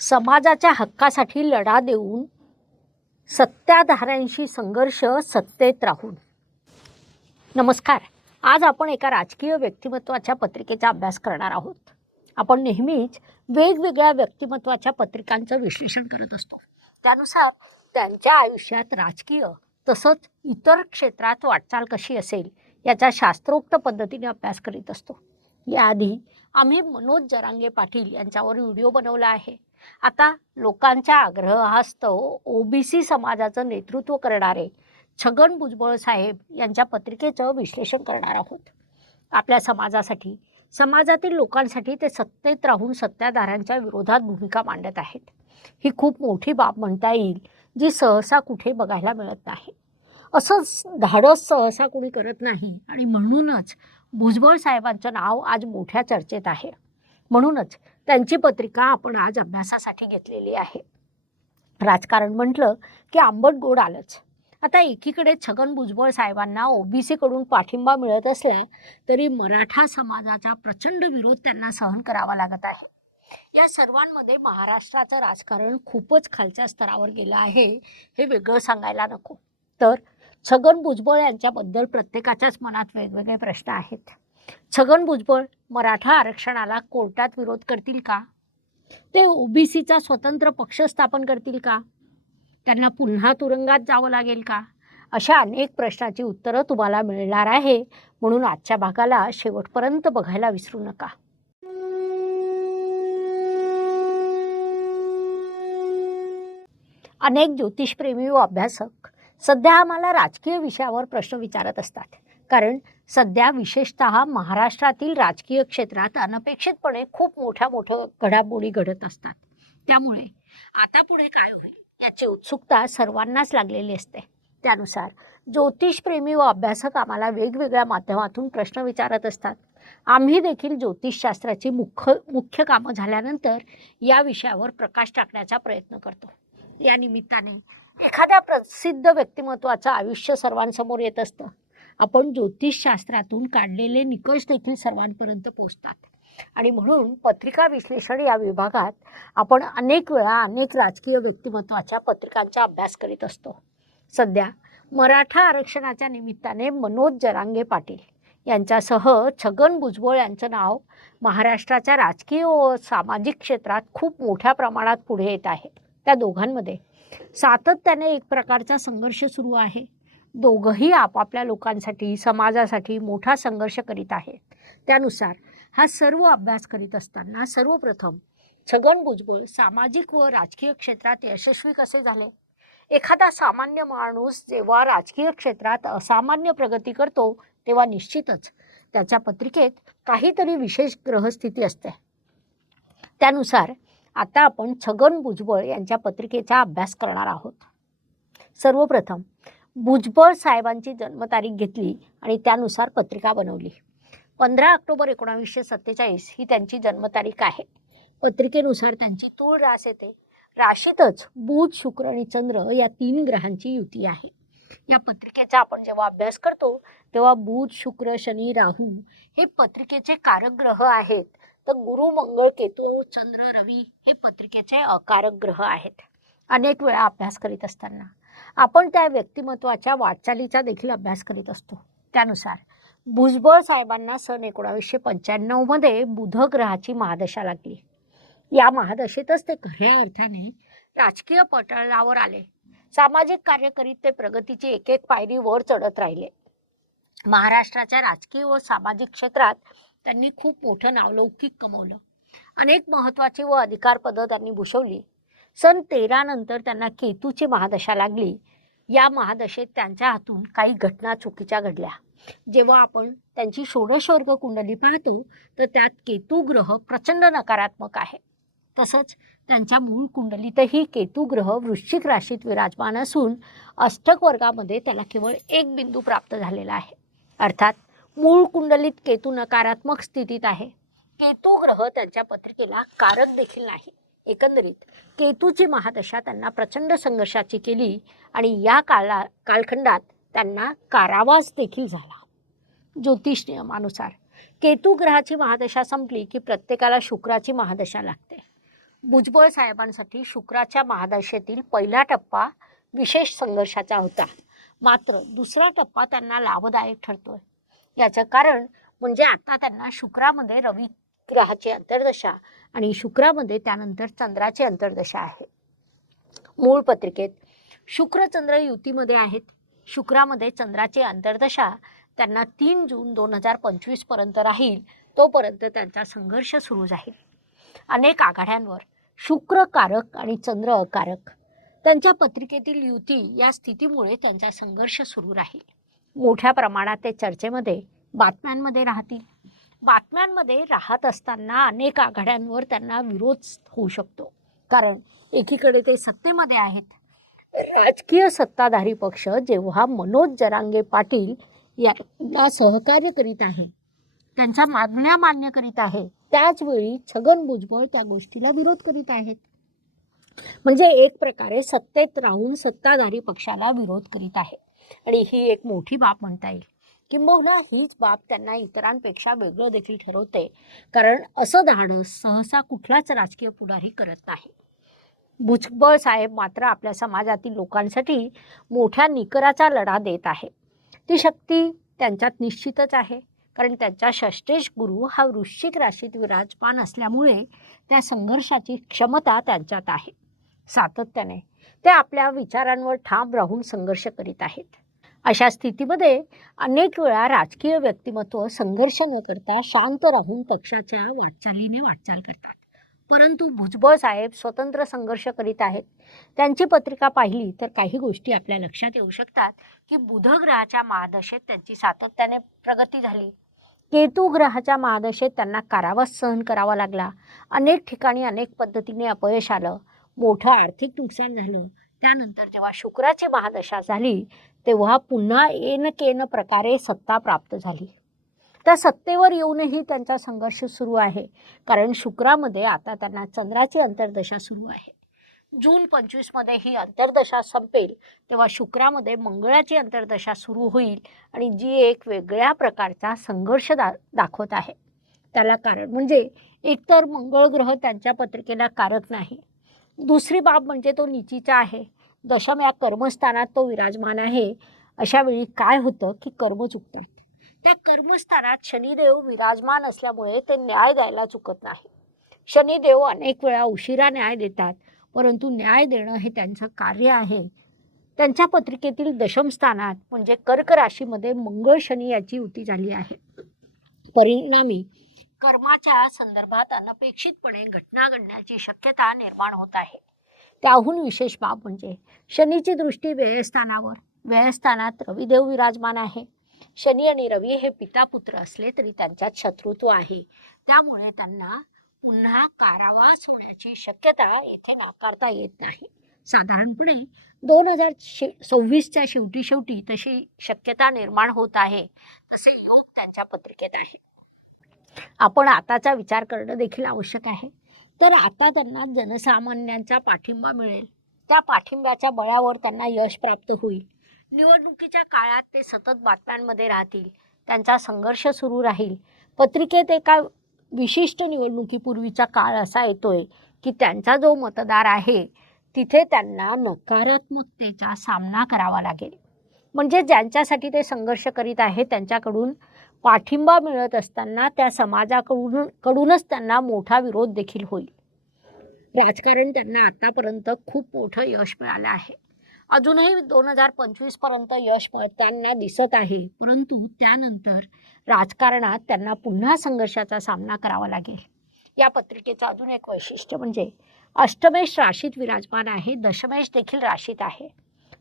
समाजाच्या हक्कासाठी लढा देऊन सत्ताधाऱ्यांशी संघर्ष सत्तेत राहून. नमस्कार. आज आपण एका राजकीय व्यक्तिमत्वाच्या पत्रिकेचा अभ्यास करणार आहोत. आपण नेहमीच वेगवेगळ्या व्यक्तिमत्वाच्या पत्रिकांचं विश्लेषण करत असतो. त्यानुसार त्यांच्या आयुष्यात राजकीय तसंच इतर क्षेत्रात वाटचाल कशी असेल याचा शास्त्रोक्त पद्धतीने अभ्यास करीत असतो. याआधी आम्ही मनोज जरांगे पाटील यांच्यावर व्हिडिओ बनवला आहे. आता लोकांच्या आग्रहास्तव ओबीसी समाजाचं नेतृत्व करणारे छगन भुजबळ साहेब यांच्या पत्रिकेचं विश्लेषण करणार आहोत. आपल्या समाजासाठी समाजातील लोकांसाठी ते सत्तेत राहून सत्ताधाऱ्यांच्या विरोधात भूमिका मांडत आहेत. ही खूप मोठी बाब म्हणता येईल जी सहसा कुठे बघायला मिळत नाही. असंच धाडस सहसा कुणी करत नाही आणि म्हणूनच भुजबळ साहेबांचं नाव आज मोठ्या चर्चेत आहे. म्हणूनच त्यांची पत्रिका आपण आज अभ्यासासाठी घेतलेली आहे. राजकारण म्हटलं की आंबट गोड आलंच. आता एकीकडे छगन भुजबळ साहेबांना ओबीसीकडून पाठिंबा मिळत असला तरी मराठा समाजाचा प्रचंड विरोध त्यांना सहन करावा लागत आहे. या सर्वांमध्ये महाराष्ट्राचं राजकारण खूपच खालच्या स्तरावर गेलं आहे हे वेगळं सांगायला नको. तर छगन भुजबळ यांच्याबद्दल प्रत्येकाच्याच मनात वेगवेगळे प्रश्न आहेत. छगन भुजबळ मराठा आरक्षणाला कोर्टात विरोध करतील का? ते ओबीसीचा स्वतंत्र पक्ष स्थापन करतील का? त्यांना पुन्हा तुरुंगात जावं लागेल का? अशा अनेक प्रश्नाची उत्तरं तुम्हाला मिळणार आहे म्हणून आजच्या भागाला शेवटपर्यंत बघायला विसरू नका. अनेक ज्योतिषप्रेमी व अभ्यासक सध्या आम्हाला राजकीय विषयावर प्रश्न विचारत असतात. कारण सध्या विशेषत महाराष्ट्रातील राजकीय क्षेत्रात अनपेक्षितपणे खूप मोठ्या मोठ्या घडामोडी घडत असतात. त्यामुळे आता पुढे काय होईल याची उत्सुकता सर्वांनाच लागलेली असते. त्यानुसार ज्योतिषप्रेमी व अभ्यासक आम्हाला वेगवेगळ्या माध्यमातून प्रश्न विचारत असतात. आम्ही देखील ज्योतिषशास्त्राची मुख्य मुख्य कामं झाल्यानंतर या विषयावर प्रकाश टाकण्याचा प्रयत्न करतो. या निमित्ताने एखाद्या प्रसिद्ध व्यक्तिमत्वाचं आयुष्य सर्वांसमोर येत असतं. आपण ज्योतिषशास्त्रातून काढलेले निकष देखील सर्वांपर्यंत पोचतात. आणि म्हणून पत्रिका विश्लेषण या विभागात आपण अनेक वेळा अनेक राजकीय व्यक्तिमत्वाच्या पत्रिकांचा अभ्यास करीत असतो. सध्या मराठा आरक्षणाच्या निमित्ताने मनोज जरांगे पाटील यांच्यासह छगन भुजबळ यांचं नाव महाराष्ट्राच्या राजकीय व सामाजिक क्षेत्रात खूप मोठ्या प्रमाणात पुढे येत आहे. त्या दोघांमध्ये सातत्याने एक प्रकारचा संघर्ष सुरू आहे. दोघंही आपापल्या लोकांसाठी समाजासाठी मोठा संघर्ष करीत आहेत. त्यानुसार हा सर्व अभ्यास करीत असताना सर्वप्रथम छगन भुजबळ सामाजिक व राजकीय क्षेत्रात यशस्वी कसे झाले? एखादा सामान्य माणूस जेव्हा राजकीय क्षेत्रात असामान्य प्रगती करतो तेव्हा निश्चितच त्याच्या पत्रिकेत काहीतरी विशेष ग्रहस्थिती असते. त्यानुसार आता आपण छगन भुजबळ यांच्या पत्रिकेचा अभ्यास करणार आहोत. सर्वप्रथम भुजबळ साहेबांची जन्मतारीख घेतली आणि त्यानुसार पत्रिका बनवली. पंधरा ऑक्टोबर एकोणावीसशे सत्तेचाळीस ही त्यांची जन्मतारीख आहे. पत्रिकेनुसार त्यांची तूळ रास येते. राशीतच बुध शुक्र आणि चंद्र या तीन ग्रहांची युती आहे. या पत्रिकेचा आपण जेव्हा अभ्यास करतो तेव्हा बुध शुक्र शनी राहू हे पत्रिकेचे कारक ग्रह आहेत. तर गुरु मंगळ केतू चंद्र रवी हे पत्रिकेचे अकारक ग्रह आहेत. अनेक वेळा अभ्यास करीत असताना. आपण त्या व्यक्तिमत्वाच्या वाटचालीचा देखील अभ्यास करीत असतो. त्यानुसार भुजबळ साहेबांना सन एकोणावीसशे पंच्याण्णवमध्ये बुध ग्रहाची महादशा लागली. या महादशेतच ते खऱ्या अर्थाने राजकीय पटलावर आले. सामाजिक कार्य करीत ते प्रगतीची एक एक पायरी वर चढत राहिले. महाराष्ट्राच्या राजकीय व सामाजिक क्षेत्रात त्यांनी खूप मोठं नावलौकिक कमवलं. अनेक महत्त्वाची व अधिकार पदं त्यांनी भूषवली. सन तेरा नंतर त्यांना केतूची महादशा लागली. या महादशेत त्यांच्या हातून काही घटना चुकीच्या घडल्या. जेव्हा आपण त्यांची षोडशवर्ग कुंडली पाहतो तर त्यात केतू ग्रह प्रचंड नकारात्मक आहे. तसंच त्यांच्या मूळ कुंडलीतही केतू ग्रह वृश्चिक राशीत विराजमान असून अष्टक वर्गामध्ये त्याला केवळ एक बिंदू प्राप्त झालेला आहे. अर्थात मूळ कुंडलीत केतू नकारात्मक स्थितीत आहे. केतू ग्रह त्यांच्या पत्रिकेला कारक देखील नाही. एकंदरीत केतूची महादशा त्यांना प्रचंड संघर्षाची केली आणि या काळा कालखंडात त्यांना कारावास देखील झाला. ज्योतिष नियमानुसार केतू ग्रहाची महादशा संपली की प्रत्येकाला शुक्राची महादशा लागते. भुजबळ साहेबांसाठी शुक्राच्या महादशेतील पहिला टप्पा विशेष संघर्षाचा होता. मात्र दुसरा टप्पा त्यांना लाभदायक ठरतोय. याचं कारण म्हणजे आता त्यांना शुक्रामध्ये रवी ग्रहाची अंतर्दशा आणि शुक्रामध्ये त्यानंतर चंद्राची अंतर्दशा आहे. मूळ पत्रिकेत शुक्रचंद्र युतीमध्ये आहेत. शुक्रामध्ये चंद्राची अंतर्दशा त्यांना तीन जून दोन हजार पंचवीसपर्यंत राहील. तोपर्यंत त्यांचा संघर्ष सुरू राहील अनेक आघाड्यांवर शुक्र कारक आणि चंद्र अकारक त्यांच्या पत्रिकेतील युती या स्थितीमुळे त्यांचा संघर्ष सुरू राहील. मोठ्या प्रमाणात ते चर्चेमध्ये बातम्यांमध्ये राहतील. बातम्यांमध्ये राहत असताना अनेक आघाड्यांवर त्यांना विरोध होऊ शकतो. कारण एकीकडे ते सत्तेमध्ये आहेत. राजकीय सत्ताधारी पक्ष जेव्हा मनोज जरांगे पाटील यांना सहकार्य करीत आहे त्यांच्या मागण्या मान्य करीत आहे त्याचवेळी छगन भुजबळ त्या गोष्टीला विरोध करीत आहेत. म्हणजे एक प्रकारे सत्तेत राहून सत्ताधारी पक्षाला विरोध करीत आहे. आणि ही एक मोठी बाब म्हणता येईल. किंबहुना हीच बाब त्यांना इतरांपेक्षा वेगळं देखील ठरवते. कारण असं धाडस सहसा कुठलाच राजकीय पुढारी करत नाही. भुजबळ साहेब मात्र आपल्या समाजातील लोकांसाठी मोठ्या निकराचा लढा देत आहे. ती शक्ती त्यांच्यात निश्चितच आहे. कारण त्यांचा षष्टेश गुरु हा वृश्चिक राशीत विराजमान असल्यामुळे त्या संघर्षाची क्षमता त्यांच्यात आहे. सातत्याने ते आपल्या विचारांवर ठाम राहून संघर्ष करीत आहेत. अशा स्थितीमध्ये अनेक वेळा राजकीय व्यक्तिमत्व संघर्ष न करता शांत राहून पक्षाच्या वाटचालीने वाटचाल करतात. परंतु भुजबळ साहेब स्वतंत्र संघर्ष करीत आहेत. त्यांची पत्रिका पाहिली तर काही गोष्टी आपल्या लक्षात येऊ शकतात की बुध ग्रहाच्या महादशेत त्यांची सातत्याने प्रगती झाली. केतू ग्रहाच्या महादशेत त्यांना कारावास सहन करावा लागला. अनेक ठिकाणी अनेक पद्धतीने अपयश आलं. मोठं आर्थिक नुकसान झालं. त्यानंतर जेव्हा शुक्राची महादशा झाली तेव्हा पुन्हा येन केन प्रकारे सत्ता प्राप्त झाली. त्या सत्तेवर येऊनही त्यांचा संघर्ष सुरू आहे कारण शुक्रामध्ये आता त्यांना चंद्राची अंतर्दशा सुरू आहे. जून पंचवीसमध्ये ही अंतर्दशा संपेल तेव्हा शुक्रामध्ये मंगळाची अंतर्दशा सुरू होईल आणि जी एक वेगळ्या प्रकारचा संघर्ष दा दाखवत आहे. त्याला कारण म्हणजे एकतर मंगळ ग्रह त्यांच्या पत्रिकेला कारक नाही दुसरी बाब म्हणजे तो निचीचा आहे. दशम या कर्मस्थानात तो विराजमान आहे. अशा वेळी काय होतं की कर्म चुकतात. त्या कर्मस्थानात शनिदेव विराजमान असल्यामुळे ते न्याय द्यायला चुकत नाही. शनिदेव अनेक वेळा उशिरा न्याय देतात परंतु न्याय देणं हे त्यांचं कार्य आहे. त्यांच्या पत्रिकेतील दशम स्थानात म्हणजे कर्क राशीमध्ये मंगळ शनी याची युती झाली आहे. परिणामी कर्माच्या संदर्भात अनपेक्षितपणे घटना घडण्याची शक्यता निर्माण होत आहे. त्याहून विशेष बाब म्हणजे शनीची दृष्टी व्ययस्थानावर. व्ययस्थानात रविदेव विराजमान आहे. शनी आणि रवी हे पिता पुत्र असले तरी त्यांच्यात शत्रुत्व आहे. त्यामुळे त्यांना पुन्हा कारावास होण्याची शक्यता येथे नाकारता येत नाही. साधारणपणे दोन हजार शे सव्वीसच्या शेवटी शेवटी तशी शक्यता निर्माण होत आहे. तसे योग त्यांच्या पत्रिकेत आहे. आपण आताचा विचार करणं देखील आवश्यक आहे. तर आता त्यांना जनसामान्यांचा पाठिंबा मिळेल. त्या पाठिंब्याच्या बळावर त्यांना यश प्राप्त होईल. निवडणुकीच्या काळात ते सतत बातम्यांमध्ये राहतील. त्यांचा संघर्ष सुरू राहील. पत्रिकेत एका विशिष्ट निवडणुकीपूर्वीचा काळ असा येतोय की त्यांचा जो मतदार आहे तिथे त्यांना नकारात्मकतेचा सामना करावा लागेल. म्हणजे ज्यांच्यासाठी ते संघर्ष करीत आहे त्यांच्याकडून पाठिंबा मिळत असताना त्या समाजाकडून कडूनच त्यांना मोठा विरोध देखील होईल. राजकारण त्यांना आतापर्यंत खूप मोठं यश मिळालं आहे. अजूनही दोन हजार पंचवीसपर्यंत यश मिळताना दिसत आहे. परंतु त्यानंतर राजकारणात त्यांना पुन्हा संघर्षाचा सामना करावा लागेल. या पत्रिकेचं अजून एक वैशिष्ट्य म्हणजे अष्टमेश राशीत विराजमान आहे. दशमेश देखील राशीत आहे.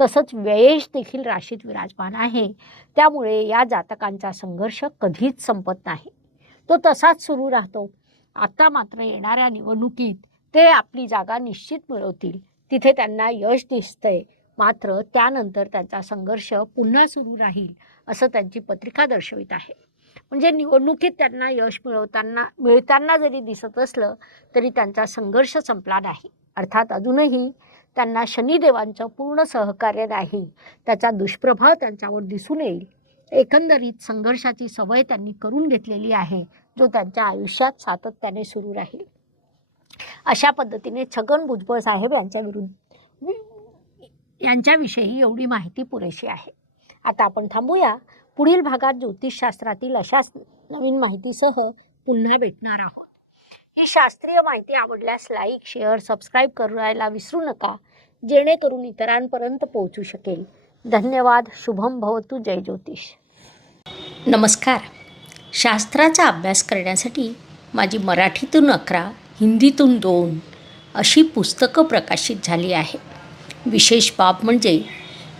तसंच व्ययेश देखील राशीत विराजमान आहे. त्यामुळे या जातकांचा संघर्ष कधीच संपत नाही. तो तसाच सुरू राहतो. आता मात्र येणाऱ्या निवडणुकीत ते आपली जागा निश्चित मिळवतील. तिथे त्यांना यश दिसतंय. मात्र त्यानंतर त्यांचा संघर्ष पुन्हा सुरू राहील असं त्यांची पत्रिका दर्शवित आहे. म्हणजे निवडणुकीत त्यांना यश मिळवताना मिळताना जरी दिसत असलं तरी त्यांचा संघर्ष संपला नाही. अर्थात अजूनही त्यांना शनिदेवांचं पूर्ण सहकार्य नाही. त्याचा दुष्प्रभाव त्यांच्यावर दिसून येईल. एकंदरीत संघर्षाची सवय त्यांनी करून घेतलेली आहे जो त्यांच्या आयुष्यात सातत्याने सुरू राहील. अशा पद्धतीने छगन भुजबळ साहेब यांच्या विरुद्ध यांच्याविषयी एवढी माहिती पुरेशी आहे. आता आपण थांबूया. पुढील भागात ज्योतिषशास्त्रातील अशाच नवीन माहितीसह पुन्हा भेटणार आहोत. ही शास्त्रीय माहिती आवडल्यास लाईक शेअर सबस्क्राईब करायला विसरू नका. जेणेकरून इतरांपर्यंत पोहोचू शकेल. धन्यवाद. शुभम भवतु. जय ज्योतिष. नमस्कार. शास्त्राचा अभ्यास करण्यासाठी माझी मराठीतून अकरा हिंदीतून दोन अशी पुस्तकं प्रकाशित झाली आहे विशेष बाब म्हणजे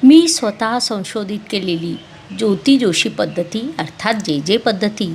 मी स्वतः संशोधित केलेली ज्योती जोशी पद्धती अर्थात जे जे पद्धती